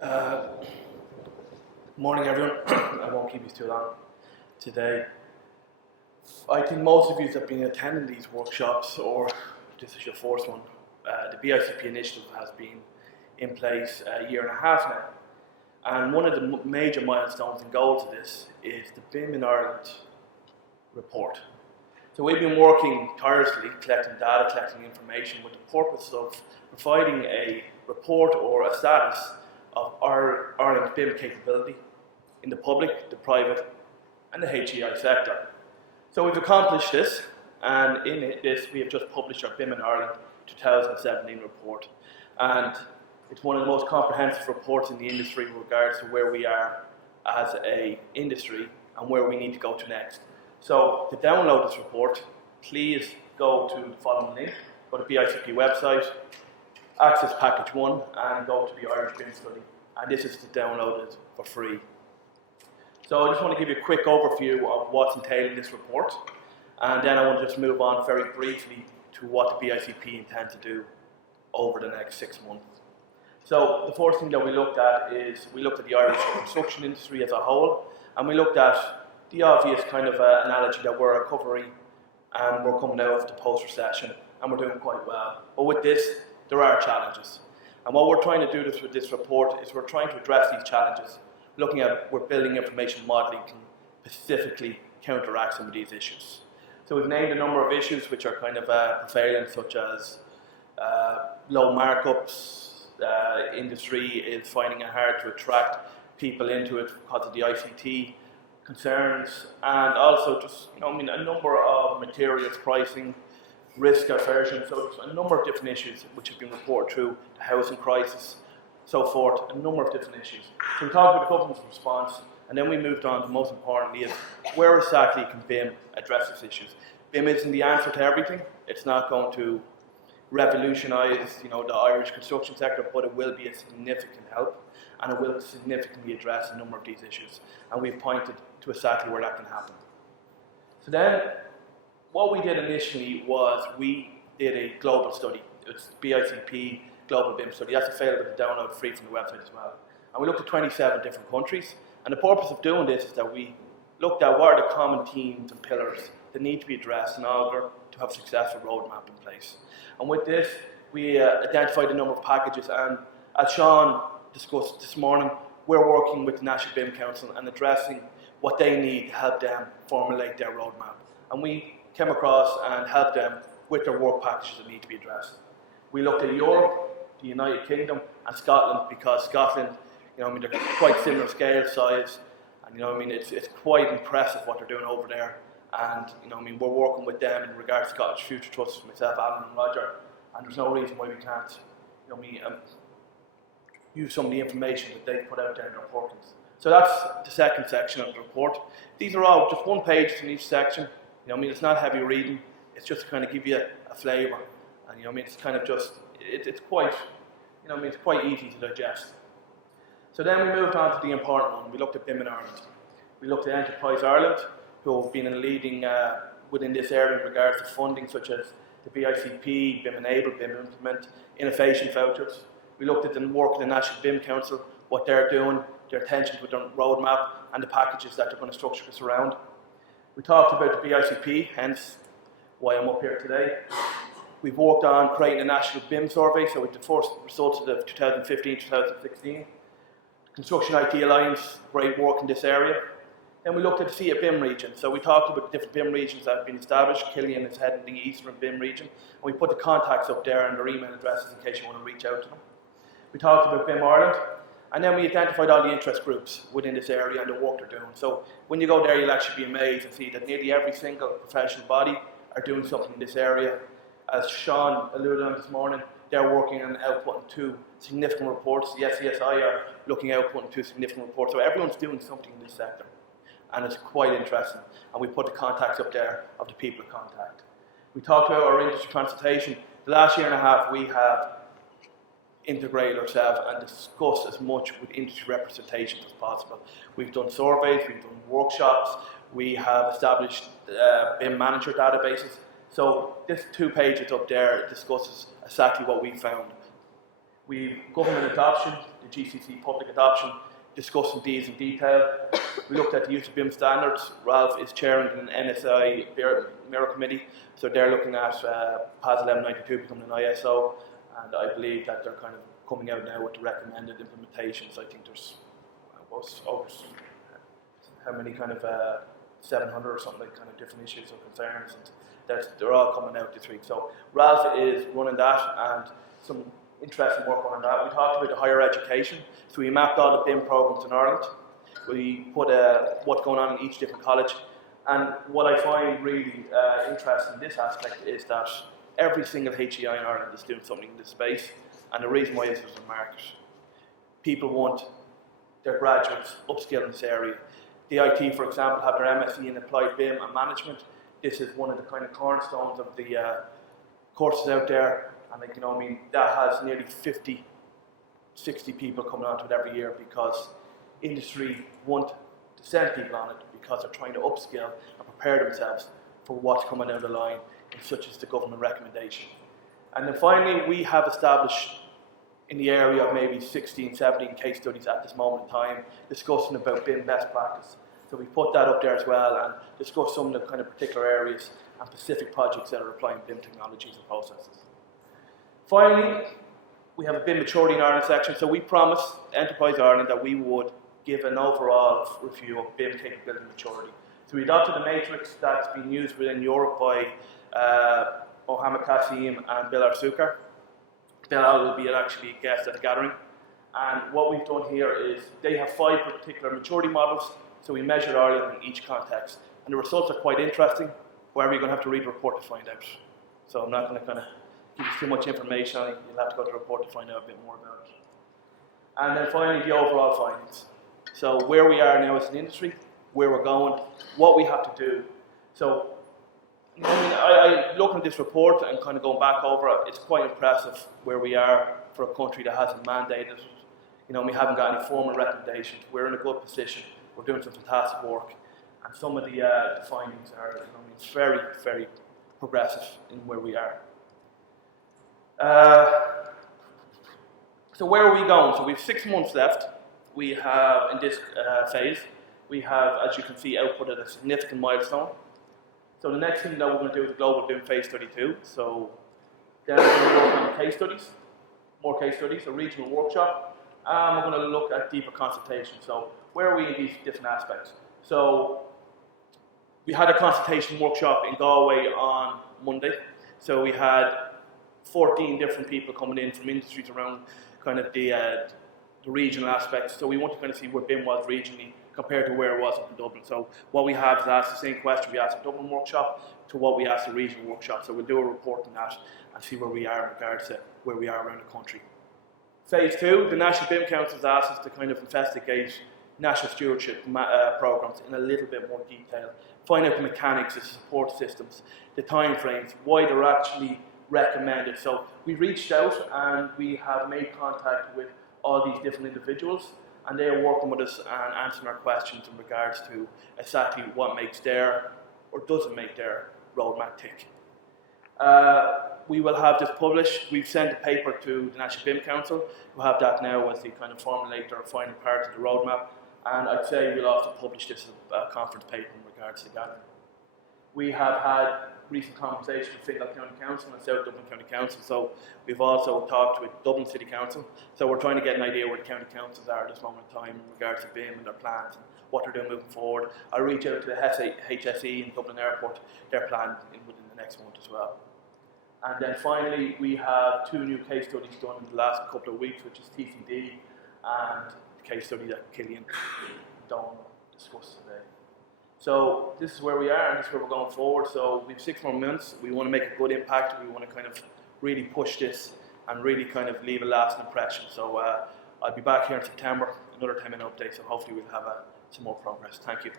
Uh, Morning everyone. I won't keep you too long today. I think most of you have been attending these workshops, or this is your fourth one. The BICP initiative has been in place a year and a half now, and one of the major milestones and goals of this is the BIM in Ireland report. So we've been working tirelessly collecting data, collecting information with the purpose of providing a report or a status of our Ireland's BIM capability in the public, the private and the HEI sector. So we've accomplished this, and in this we have just published our BIM in Ireland 2017 report, and it's one of the most comprehensive reports in the industry in regards to where we are as an industry and where we need to go to next. So to download this report, please go to the following link, go to the BICP website, access package 1 and go to the Irish BIM study, and this is to download it for free. So I just want to give you a quick overview of what's entailed in this report, and then I want to just move on very briefly to what the BICP intends to do over the next 6 months. So the first thing that we looked at is we looked at the Irish construction industry as a whole, and we looked at the obvious kind of analogy that we're a recovery and we're coming out of the post-recession and we're doing quite well. But with this, there are challenges. And what we're trying to do with this report is we're trying to address these challenges, looking at where building information modelling can specifically counteract some of these issues. So we've named a number of issues which are kind of prevalent, such as low markups. Industry is finding it hard to attract people into it because of the ICT concerns, and also just a number of materials pricing, risk aversion, so a number of different issues which have been reported through the housing crisis, so forth, a number of different issues. So we talked about the government's response, and then we moved on to, most importantly, is where exactly can BIM address these issues. BIM isn't the answer to everything. It's not going to revolutionise the Irish construction sector, but it will be a significant help, and it will significantly address a number of these issues, and we've pointed to exactly where that can happen. So then, what we did initially was we did a global study. It's BICP Global BIM Study. That's available to download free from the website as well. And we looked at 27 different countries, and the purpose of doing this is that we looked at what are the common themes and pillars that need to be addressed in order to have a successful roadmap in place. And with this, we identified a number of packages, and as Sean discussed this morning, we're working with the National BIM Council and addressing what they need to help them formulate their roadmap. And we came across and helped them with their work packages that need to be addressed. We looked at Europe, the United Kingdom and Scotland, because Scotland, they're quite similar scale, size, and it's quite impressive what they're doing over there. And we're working with them in regards to Scottish Future Trust, myself, Alan and Roger, and there's no reason why we can't use some of the information that they put out there in their portals. So that's the second section of the report. These are all just one page in each section. It's not heavy reading. It's just to kind of give you a flavour, and it's kind of just it's quite it's quite easy to digest. So then we moved on to the important one. We looked at BIM in Ireland. We looked at Enterprise Ireland, who have been in leading within this area in regards to funding, such as the BICP, BIM Enable, BIM Implement, innovation vouchers. We looked at the work of the National BIM Council, what they're doing, their attention to their roadmap, and the packages that they're going to structure this around. We talked about the BICP, hence why I'm up here today. We've worked on creating a national BIM survey, so with the first results of the 2015-2016. Construction IT Alliance, great work in this area. Then we looked at the CitA BIM region. So we talked about the different BIM regions that have been established. Killian is heading the Eastern BIM region. And we put the contacts up there and their email addresses in case you want to reach out to them. We talked about BIM Ireland. And then we identified all the interest groups within this area and the work they're doing. So when you go there, you'll actually be amazed and see that nearly every single professional body are doing something in this area. As Sean alluded on this morning, they're working on outputting 2 significant reports. The SESI are looking at outputting 2 significant reports. So everyone's doing something in this sector. And it's quite interesting. And we put the contacts up there of the people to contact. We talked about our industry consultation. The last year and a half, we have integrated ourselves and discussed as much with industry representations as possible. We've done surveys, we've done workshops, we have established BIM manager databases. So this 2 pages up there discusses exactly what we found. We've government adoption, the GCC public adoption, discussing these in detail. We looked at the use of BIM standards. Ralph is chairing an NSI Mirror Committee, so they're looking at PAS 1192 becoming an ISO, and I believe that they're kind of coming out now with the recommended implementations. I think there's over how many kind of 700 or something like kind of different issues or concerns, and they're all coming out this week. So Ralph is running that, and some interesting work on that. We talked about the higher education, so we mapped all the BIM programs in Ireland. We put what's going on in each different college, and what I find really interesting in this aspect is that every single HEI in Ireland is doing something in this space, and the reason why is there's a market. People want their graduates upskill in this area. The IT, for example, have their MSc in Applied BIM and Management. This is one of the kind of cornerstones of the courses out there, and like, you know, I mean, that has nearly 50, 60 people coming onto it every year because industry want to send people on it because they're trying to upskill and prepare themselves for what's coming down the line, such as the government recommendation. And then finally, we have established in the area of maybe 16, 17 case studies at this moment in time, discussing about BIM best practice. So we put that up there as well and discuss some of the kind of particular areas and specific projects that are applying BIM technologies and processes. Finally, we have a BIM Maturity in Ireland section. So we promised Enterprise Ireland that we would give an overall review of BIM capability and maturity. So we adopted a matrix that's been used within Europe by Mohammed Kasim and Bilal Sukar. Bilal will be actually a guest at the gathering. And what we've done here is they have 5 particular maturity models, so we measured Ireland in each context. And the results are quite interesting. However, you're going to have to read the report to find out. So I'm not going to kind of give you too much information on it. You'll have to go to the report to find out a bit more about it. And then finally, the overall findings. So where we are now as an industry, where we're going, what we have to do. So I look at this report and kind of going back over it, it's quite impressive where we are for a country that hasn't mandated it. You know, we haven't got any formal recommendations. We're in a good position. We're doing some fantastic work. And some of the findings are, you know, it's very, very progressive in where we are. So where are we going? So we have 6 months left. We have, in this phase, we have, as you can see, outputted a significant milestone. So the next thing that we're going to do is Global BIM Phase 32. So then we're going to work on case studies, more case studies, a regional workshop, and we're going to look at deeper consultation. So where are we in these different aspects? So we had a consultation workshop in Galway on Monday. So we had 14 different people coming in from industries around kind of the regional aspects. So we want to kind of see where BIM was regionally compared to where it was up in Dublin. So what we have is asked the same question we asked at Dublin workshop to what we asked the regional workshop. So we'll do a report on that and see where we are in regards to where we are around the country. Phase 2, the National BIM Council has asked us to kind of investigate national stewardship programs in a little bit more detail, find out the mechanics, the support systems, the time frames, why they're actually recommended. So we reached out and we have made contact with all these different individuals, and they are working with us and answering our questions in regards to exactly what makes their or doesn't make their roadmap tick. We will have this published. We've sent the paper to the National BIM Council, who have that now as the kind of formulator or final part of the roadmap, and I'd say we'll also publish this as a conference paper in regards to the gathering. We have had recent conversations with Fingal County Council and South Dublin County Council, so we've also talked with Dublin City Council, so we're trying to get an idea where the county councils are at this moment in time in regards to BIM and their plans and what they're doing moving forward. I'll reach out to the HSE in Dublin Airport, their plan within the next month as well. And then finally, we have 2 new case studies done in the last couple of weeks, which is TCD and the case study that Killian Don discussed today. So this is where we are, and this is where we're going forward. So we have 6 more months. We want to make a good impact. We want to kind of really push this and really kind of leave a lasting impression. So I'll be back here in September, another 10-minute update. So hopefully we'll have some more progress. Thank you.